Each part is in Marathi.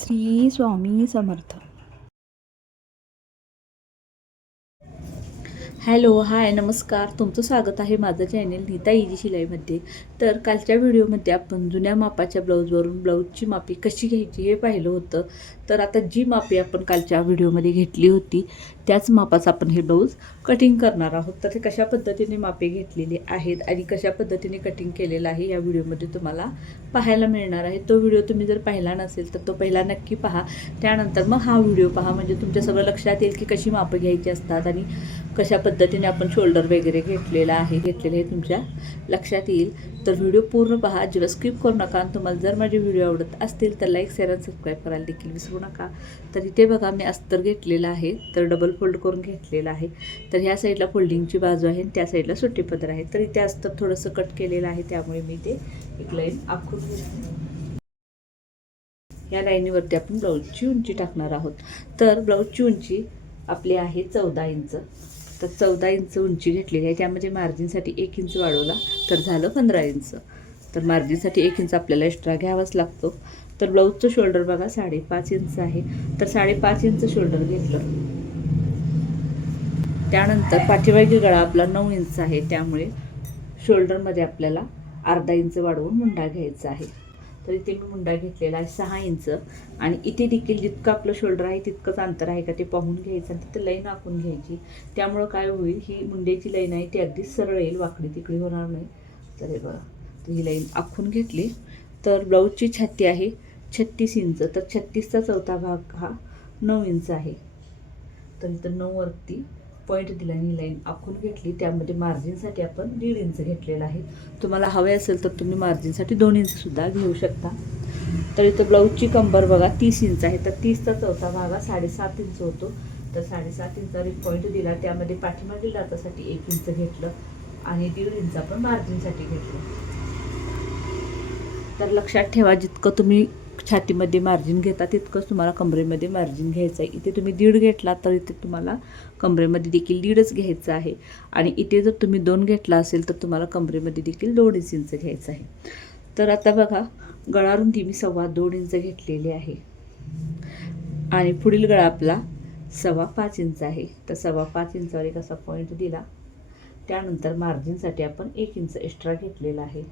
श्री स्वामी समर्थ. हॅलो, हाय, नमस्कार. तुमचं स्वागत आहे माझं चॅनेल नीता इजी शिलाईमध्ये. तर कालच्या व्हिडिओमध्ये आपण जुन्या मापाच्या ब्लाऊजवरून ब्लाऊजची मापी कशी घ्यायची हे पाहिलं होतं. तर आता जी मापी आपण कालच्या व्हिडिओमध्ये घेतली होती त्याच मापाचं आपण हे ब्लाऊज कटिंग करणार आहोत. तर ते कशा पद्धतीने मापे घेतलेली आहेत आणि कशा पद्धतीने कटिंग केलेलं आहे या व्हिडिओमध्ये तुम्हाला पाहायला मिळणार आहे. तो व्हिडिओ तुम्ही जर पाहिला नसेल तर तो पहिला नक्की पहा. त्यानंतर मग हा व्हिडिओ पहा, म्हणजे तुमच्या सगळं लक्षात येईल की कशी मापं घ्यायची असतात आणि कशा पद्धतीने आपण शोल्डर वगैरे घेतलेले हे तुमच्या लक्षात येईल. तर व्हिडिओ पूर्ण पहा, अजिबात स्किप करू नका. आणि तुम्हाला जर माझे व्हिडिओ आवडत असतील तर लाईक, शेअर आणि सबस्क्राईब करायला देखील विसरू नका. तर इथे बघा मी अस्तर घेतलेलं आहे, तर डबल फोल्ड करून घेतलेलं आहे. तर ह्या साईडला फोल्डिंगची बाजू आहे आणि त्या साईडला सुट्टी पदर आहे. तर इथे अस्तर थोडंसं कट केलेलं आहे, त्यामुळे मी ते एक लाईन आखून घेतली. या लाईनीवरती आपण ब्लाऊजची उंची टाकणार आहोत. तर ब्लाऊजची उंची आपली आहे 14 इंच. तर 14 इंच उंची घेतलेली आहे, त्यामध्ये मार्जिनसाठी 1 इंच वाढवला तर झालं 15 इंच. तर मार्जिनसाठी 1 इंच आपल्याला एक्स्ट्रा घ्यावाच लागतो. तर ब्लाऊजचं शोल्डर बघा 5.5 इंच आहे, तर 5.5 इंच शोल्डर घेतलं. त्यानंतर पाठीमागे गळा आपला 9 इंच आहे, त्यामुळे शोल्डरमध्ये आपल्याला अर्धा इंच वाढवून मुंडा घ्यायचा आहे. तर इथे मी मुंडा घेतलेला आहे 6 इंच. आणि इथे देखील जितकं आपलं शोल्डर आहे तितकंच अंतर आहे का ते पाहून घ्यायचं आणि तिथे लाईन आखून घ्यायची. त्यामुळं काय होईल, ही मुंड्याची लाईन आहे ती अगदी सरळ येईल, वाकडी तिकडी होणार नाही. तर हे बघा, तर ही लाईन आखून घेतली. तर ब्लाऊजची छाती आहे 36 इंच. तर 36चा चौथा भाग हा 9 इंच आहे. तर इथं 9 वरती पॉईंट दिला आणि लाईन आखून घेतली. त्यामध्ये मार्जिनसाठी आपण 1.5 इंच घेतलेला आहे. तुम्हाला हवे असेल तर तुम्ही मार्जिनसाठी 2 इंचसुद्धा घेऊ शकता. तर इथं ब्लाऊजची कंबर बघा 30 इंच आहे. तर 30चा चौथा भाग हा 7.5 इंच होतो. तर 7.5 इंचावर एक पॉईंट दिला, त्यामध्ये पाठीमागील दातासाठी 1 इंच घेतलं आणि 1.5 इंच आपण मार्जिनसाठी घेतलं. तर लक्षात ठेवा, जितकं तुम्ही छातीमध्ये मार्जिन घेता तितकंच तुम्हाला कमरेमध्ये मार्जिन घ्यायचं आहे. इथे तुम्ही 1.5 घेतला तर इथे तुम्हाला कमरेमध्ये देखील 1.5च घ्यायचं आहे. आणि इथे जर तुम्ही 2 घेतला असेल तर तुम्हाला कमरेमध्ये देखील 2.5 इंच घ्यायचं आहे. तर आता बघा, गळा रुंदी मी 2.25 इंच घेतलेली आहे आणि पुढील गळा आपला 5.25 इंच आहे. तर 5.25 इंचावर एक असा पॉईंट दिला. त्यानंतर मार्जिनसाठी आपण 1 इंच एक्स्ट्रा घेतलेला आहे.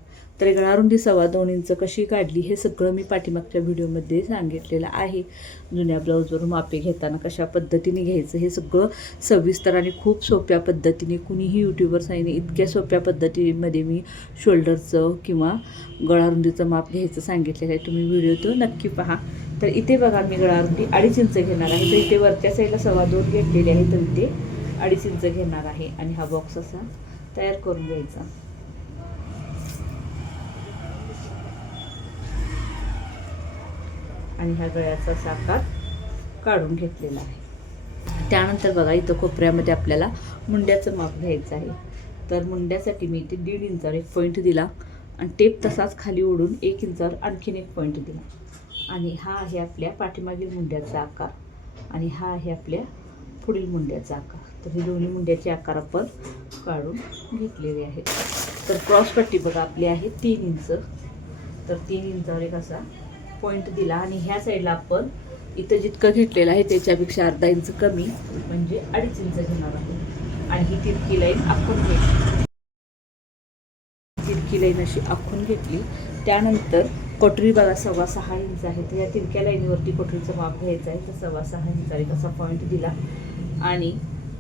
तर गळा रुंदी 2.25 इंच कशी काढली हे सगळं मी पाठीमागच्या व्हिडिओमध्ये सांगितलेलं आहे. जुन्या ब्लाऊजवरून मापे घेताना कशा पद्धतीने घ्यायचं हे सगळं सविस्तर आणि खूप सोप्या पद्धतीने, कुणीही यूट्यूबर सांगितले इतक्या सोप्या पद्धतीमध्ये मी शोल्डरचं किंवा गळा रुंदीचं माप घ्यायचं सांगितलेलं आहे. तुम्ही व्हिडिओ तो नक्की पहा. तर इथे बघा मी गळा रुंदी 2.5 इंच घेणार आहे. तर इथे वरच्या साईडला 2.25 घेतलेली आहे, तर इथे 2.5 इंच घेणार आहे आणि हा बॉक्स असा तयार करून घ्यायचा. आणि ह्या गळ्याचा आकार काढून घेतलेला आहे. त्यानंतर बघा, इथं कोपऱ्यामध्ये आपल्याला मुंड्याचं माप घ्यायचं आहे. तर मुंड्यासाठी मी इथे 1.5 इंचावर एक पॉईंट दिला आणि टेप तसाच खाली ओढून 1 इंचावर आणखीन एक पॉईंट दिला. आणि हा आहे आपल्या पाठीमागील मुंड्याचा आकार आणि हा आहे आपल्या पुढील मुंड्याचा आकार. तर हे दोन्ही मुंड्याचे आकार आपण काढून घेतलेले आहेत. तर क्रॉसपट्टी बघा आपली आहे 3 इंच. तर 3 इंचावर एक असा पॉईंट दिला आणि ह्या साईडला आपण इथं जितकं घेतलेलं आहे त्याच्यापेक्षा अर्धा इंच कमी, म्हणजे 2.5 इंच घेणार आहोत. आणि ही तिरकी लाईन आखून घेतली. तिरकी लाईन अशी आखून घेतली. त्यानंतर कोटरी बघा 6.25 इंच आहे. तर या तिरक्या लाईनीवरती कोटरीचं माप घ्यायचं आहे. तर 6.25 इंचावर एक असा पॉईंट दिला आणि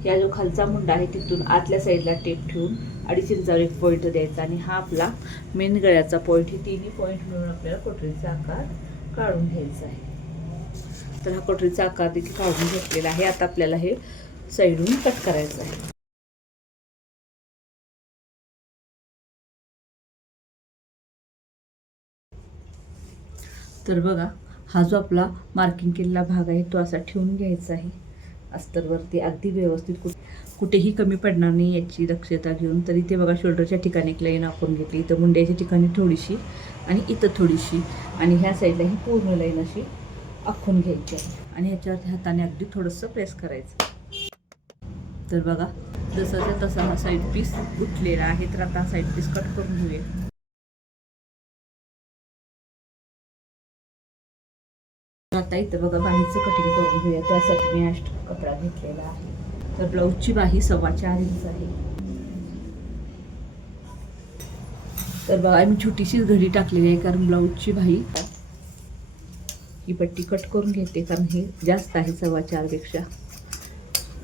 ह्या जो खालचा मुंडा आहे तिथून आतल्या साईडला टेप ठेवून 2.5 इंचावर एक पॉईंट द्यायचा. आणि हा आपला मेन गळ्याचा पॉईंट. ही तिन्ही पॉईंट मिळून आपल्याला कोटरीचा आकार काढून घ्यायचा आहे. तर हा कोटरीचा आकार देखील काढून घेतलेला आहे. आता आपल्याला हे साईडून कट करायचं आहे. तर बघा, हा जो आपला मार्किंग केलेला भाग आहे तो असा ठेवून घ्यायचा आहे अस्तरवरती, अगदी व्यवस्थित, कुठेही कमी पडणार नाही याची दक्षता घेऊन. तर इथे बघा शोल्डरच्या ठिकाणी एक लाईन आखून घेतली, इथं मुंड्याच्या ठिकाणी थोडीशी आणि इथं थोडीशी, आणि ह्या साईडला ही पूर्ण लाईन अशी आखून घ्यायची आहे. आणि ह्याच्यावरती हाताने अगदी थोडंसं प्रेस करायचं. तर बघा, जसं तसा हा साईड पीस उठलेला आहे. तर आता हा साईड पीस कट करून घेऊया. आता इथं बघा बाहीचं कटिंग करून घेऊया. त्यासाठी मी हा कपडा घेतलेला आहे. तर ब्लाऊजची बाही 4.25 इंच आहे. तर बघा मी छोटीशीच घडी टाकलेली आहे, कारण ब्लाऊजची बाही ही पट्टी कट करून घेते, कारण हे जास्त आहे 4.25 पेक्षा.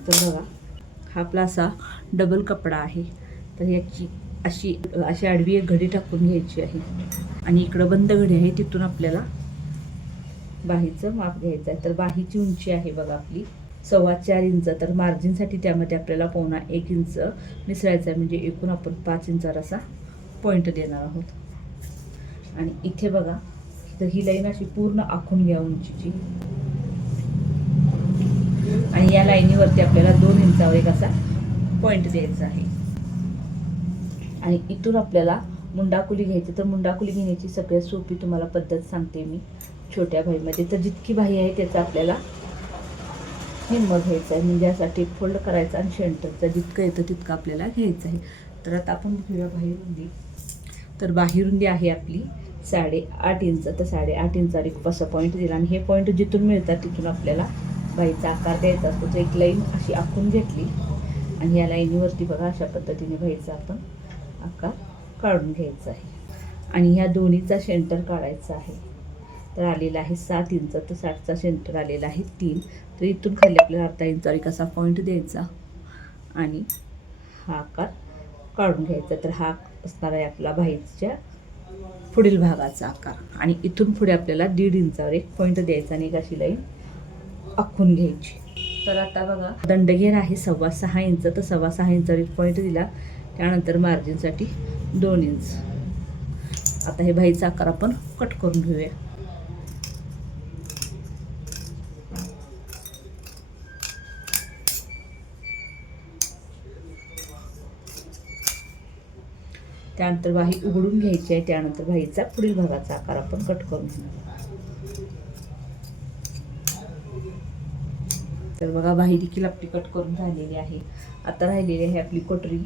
तर बघा हा आपला असा डबल कपडा आहे. तर याची अशी आडवी एक घडी टाकून घ्यायची आहे आणि इकडं बंद घडी आहे, तिथून आपल्याला बाहीचं माप घ्यायचं आहे. तर बाहीची उंची आहे बघा आपली 4.25 इंच. तर मार्जिनसाठी त्यामध्ये आपल्याला 1.25 इंच मिसळायचं आहे, म्हणजे एकूण आपण 5 इंचावर असा पॉईंट देणार आहोत. आणि इथे बघा तर ही लाईन अशी पूर्ण आखून घ्या उंचीची, आणि या लाईनीवरती आपल्याला 2 इंचावर एक असा पॉईंट द्यायचा आहे. आणि इथून आपल्याला मुंडाकुली घ्यायची. तर मुंडाकुली घेण्याची सगळ्यात सोपी तुम्हाला पद्धत सांगते मी छोट्या बाहीमध्ये. तर जितकी बाही आहे त्याचा आपल्याला निम्म घ्यायचं आहे, म्हणजे यासाठी फोल्ड करायचा आणि सेंटरचं जितकं येतं तितकं आपल्याला घ्यायचं आहे. तर आता आपण घेऊया बाही रुंदी. तर बाही रुंदी आहे आपली 8.5 इंच. तर 8.5 इंचावर एक असा पॉईंट दिला, आणि हे पॉईंट जिथून मिळतात तिथून आपल्याला बाहीचा आकार द्यायचा असतो. तर एक लाईन अशी आखून घेतली, आणि या लाईनीवरती बघा अशा पद्धतीने बाहीचा आपण आकार काढून घ्यायचा आहे. आणि ह्या दोन्हीचा सेंटर काढायचा आहे. तर आलेला आहे 7 इंच. तर 7चा सेंटर आलेला आहे 3. तर इथून खाली आपल्याला 1/2 इंचावर एक असा पॉईंट द्यायचा आणि हा आकार काढून घ्यायचा. तर हा असणार आहे आपला बाहीच्या पुढील भागाचा आकार. आणि इथून पुढे आपल्याला 1.5 इंचावर एक पॉईंट द्यायचा आणि एक अशी लाईन आखून घ्यायची. तर आता बघा दंडघेर आहे 6.25 इंच. तर 6.25 इंचावर एक पॉईंट दिला, त्यानंतर मार्जिनसाठी 2 इंच. आता हे बाहीचा आकार आपण कट करून घेऊया. त्यानंतर बाही उघडून घ्यायची आहे. त्यानंतर बाहीचा पुढील भागाचा आकार आपण कट करून घेऊ. तर बघा बाही देखील आपली कट करून झालेली आहे. आता राहिलेली आहे आपली कोटरी.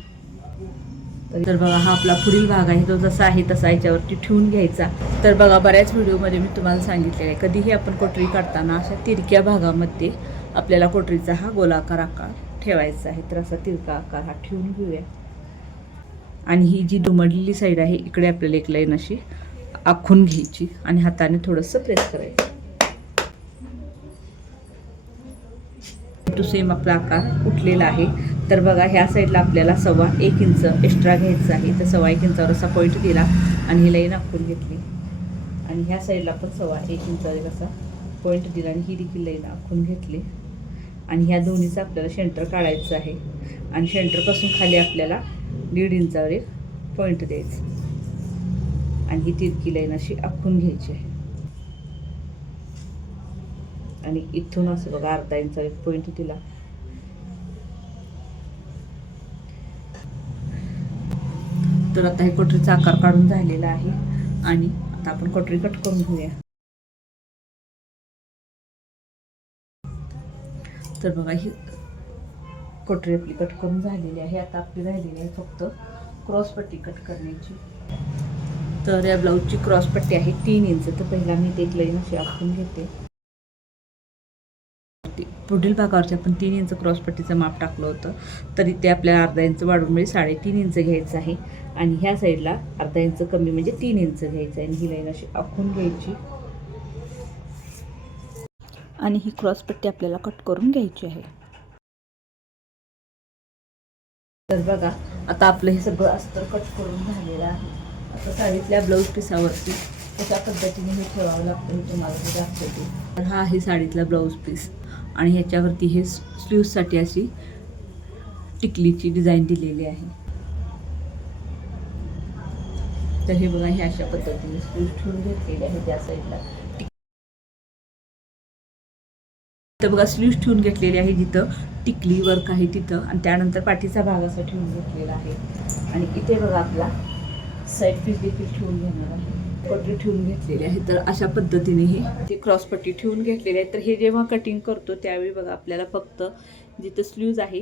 तर बघा हा आपला पुढील भाग आहे, तो जसा आहे तसा याच्यावरती ठेवून घ्यायचा. तर बघा बऱ्याच व्हिडिओमध्ये मी तुम्हाला सांगितलेलं आहे, कधीही आपण कोटरी काढताना अशा तिरक्या भागामध्ये आपल्याला कोटरीचा हा गोलाकार आकार ठेवायचा आहे. तर असा तिरका आकार हा ठेवून घेऊया. आणि ही जी दुमडलेली साईड आहे इकडे आपल्याला एक लाईन अशी आखून घ्यायची आणि हाताने थोडंसं प्रेस करायचं. तो सेम आपला आकार उठलेला आहे. तर बघा ह्या साईडला आपल्याला 1.25 इंच एक्स्ट्रा घ्यायचं आहे. तर 1.25 इंचावर असा पॉईंट दिला आणि ही लाईन आखून घेतली. आणि ह्या साईडला पण 1.25 इंचावर असा पॉईंट दिला आणि ही देखील लाईन आखून घेतली. आणि ह्या दोन्हीचा आपल्याला सेंटर काढायचं आहे. आणि सेंटरपासून खाली आपल्याला 1.5 इंचावर एक पॉईंट द्यायचा आणि ही तिरकी लाईन अशी आखून घ्यायची आहे. आणि इथून असं बघा 1/2 इंचावर एक पॉईंट दिला. तर आता हे कोटरीचा आकार काढून झालेला आहे आणि आता आपण कोटरी कट करून घेऊया. तर बघा ही कोटरी आपली कट करून झालेली आहे. आता आपली राहिलेली आहे फक्त क्रॉस पट्टी कट करण्याची. तर या ब्लाऊजची क्रॉस पट्टी आहे 3 इंच. तर पहिला मी ते एक लाईन अशी आखून घेते. पुढील भागावरती आपण 3 इंच क्रॉस पट्टीचं माप टाकलं होतं, तर इथे आपल्याला 1/2 इंच वाढवून म्हणजे 3.5 इंच घ्यायचं आहे. आणि ह्या साईडला 1/2 इंच कमी म्हणजे 3 इंच घ्यायचं आहे. आणि ही लाईन अशी आखून घ्यायची आणि ही क्रॉस पट्टी आपल्याला कट करून घ्यायची आहे. तर बघा आता आपलं हे सगळं अस्तर कट करून झालेलं आहे. आता साडीतल्या ब्लाऊज पिसावरती कशा पद्धतीने हे ठेवावं लागतं मी तुम्हाला हे दाखवते. तर हा आहे साडीतला ब्लाऊज पीस आणि ह्याच्यावरती हे स्लीव्जसाठी अशी टिकलीची डिझाईन दिलेली आहे. तर हे बघा हे अशा पद्धतीने स्लीव्ज ठेवून घेतलेले आहे त्या साईडला. तर बघा स्लीव्ज ठेवून घेतलेली आहे जिथं टिकली वर्क आहे तिथं, आणि त्यानंतर पाठीचा भाग असा ठेवून घेतलेला आहे. आणि इथे बघा आपला साईड पीस देखील ठेवून घेणार आहे. पट्टी ठेवून घेतलेली आहे. तर अशा पद्धतीने हे क्रॉस पट्टी ठेवून घेतलेली आहे. तर हे जेव्हा कटिंग करतो त्यावेळी बघा आपल्याला फक्त जिथं स्लीव्ज आहे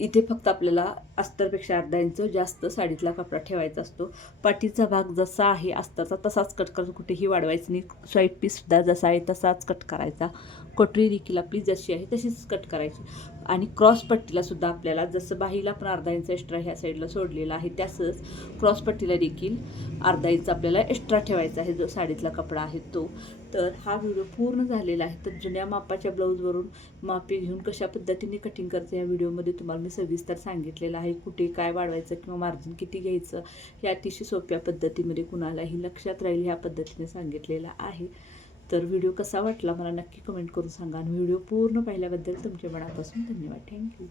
इथे फक्त आपल्याला अस्तरपेक्षा अर्धा इंच जास्त साडीतला कपडा ठेवायचा असतो. पाठीचा भाग जसा आहे अस्तरचा तसाच कट करायचा, कुठेही वाढवायचं नाही. स्वाईट पीससुद्धा जसा आहे तसाच कट करायचा. कोटरी देखील आपली जशी आहे तशीच कट करायची. आणि क्रॉस पट्टीला सुद्धा आपल्याला जसं बाहीला पण अर्धा इंच एक्स्ट्रा ह्या साईडला सोडलेला आहे त्यासच क्रॉस पट्टीला देखील अर्धा इंच आपल्याला एक्स्ट्रा ठेवायचा आहे, जो साडीतला कपडा आहे तो. तर हा व्हिडिओ पूर्ण झालेला आहे. तर जुन्या मापाच्या ब्लाऊजवरून मापे घेऊन कशा पद्धतीने कटिंग करायचं या व्हिडिओमध्ये तुम्हाला मी सविस्तर सांगितलेलं आहे. कुठे काय वाढवायचं किंवा मार्जिन किती घ्यायचं हे अतिशय सोप्या पद्धतीमध्ये कुणालाही लक्षात राहील ह्या पद्धतीने सांगितलेलं आहे. तर व्हिडिओ कसा वाटला मला नक्की कमेंट करून सांगा आणि व्हिडिओ पूर्ण पाहिल्याबद्दल तुमच्या मनापासून धन्यवाद. थँक्यू.